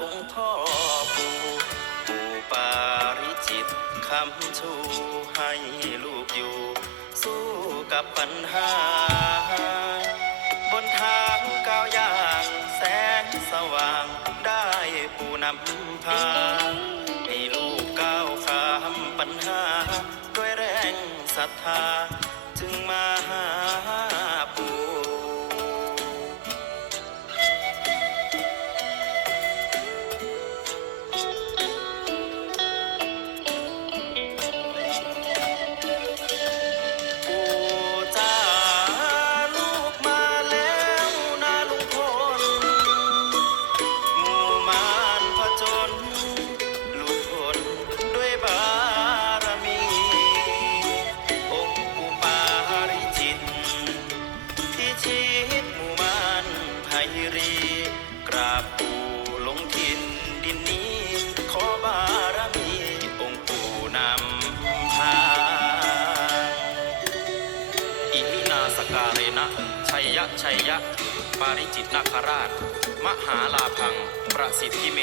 องค์พ่อปู่ปู่ปาริจิตคำชูให้ลูกอยู่ สู้กับปัญหา บนทางก้าวย่างแสงสว่างได้ปูนำพาให้ลูกก้าวข้ามปัญหา ด้วยแรงศรัทธา ปาริจิตนาคราช มหาลาพัง ประสิทธิเม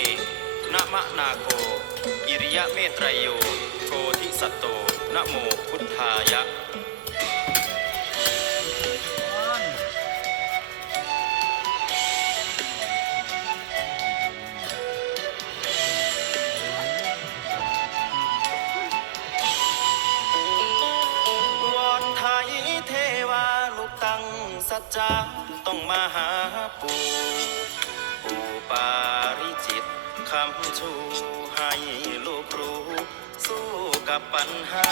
นะมะนาโก อิริยะเมตรยโยโทธิสัตโตนะโมพุทธายะวอนไทยเทวาลูกตั้งสัจจา ต้องมาหาปู่ปู่ปาริจิตคำชูให้ลูกรู้ สู้กับปัญหา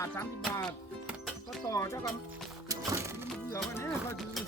าทสามสิบาท ก็ต่อเจ้ากับเหลือวันนี้ก็คือ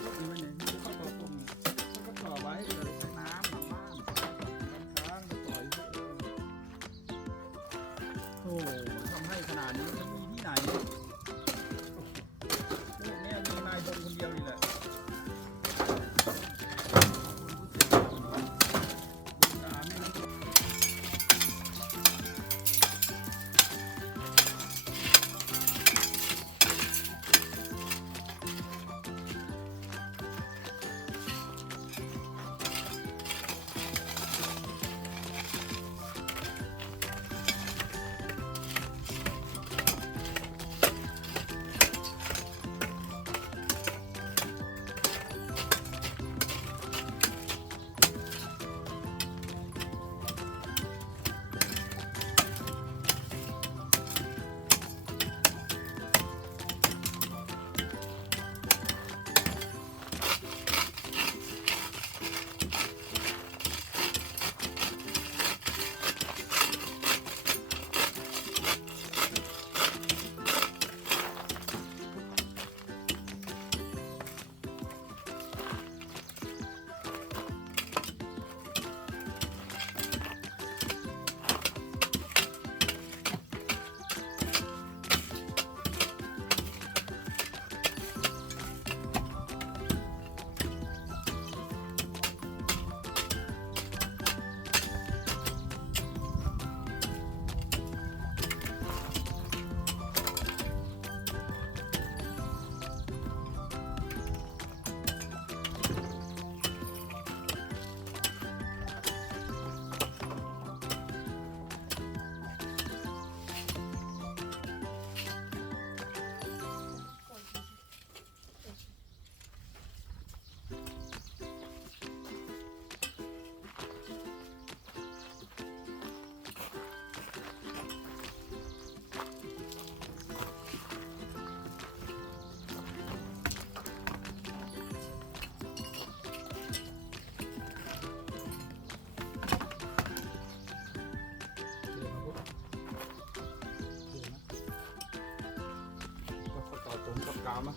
ามอะ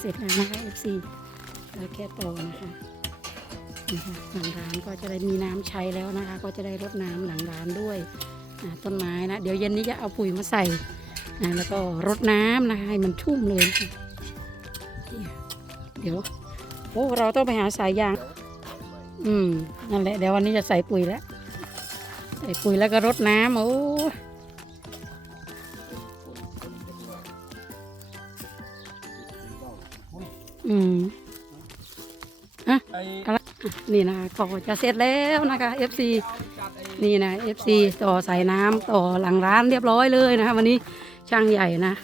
เสร็จแล้วนะคะ FC ตาแค่โตนะคะนะคะหลังร้านก็จะได้มีน้ำใช้แล้วนะคะ ก็จะได้รดน้ำหลังร้านด้วยต้นไม้นะ เดี๋ยวเย็นนี้จะเอาปุ๋ยมาใส่แล้วก็รดน้ำนะคะให้มันชุ่มเลยนะคะ เดี๋ยวโอ้เราต้องไปหาสายยาง อืมนั่นแหละเดี๋ยววันนี้จะใส่ปุ๋ยแล้วใส่ปุ๋ยแล้วก็รดน้ำโอ้อืมไอ้นี่นะคะก็จะเสร็จแล้วนะคะ FC นี่นะ FC ต่อสายน้ำต่อหลังร้านเรียบร้อยเลยนะคะวันนี้ช่างใหญ่นะ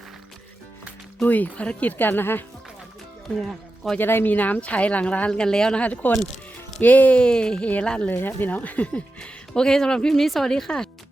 ดุยภารกิจกันนะคะ นี่ยก็จะได้มีน้ำใช้หลังร้านกันแล้วนะคะ ทุกคน เย้เฮลั่นเลยนะพี่น้อง โอเคสำหรับคลิปนี้สวัสดีค่ะ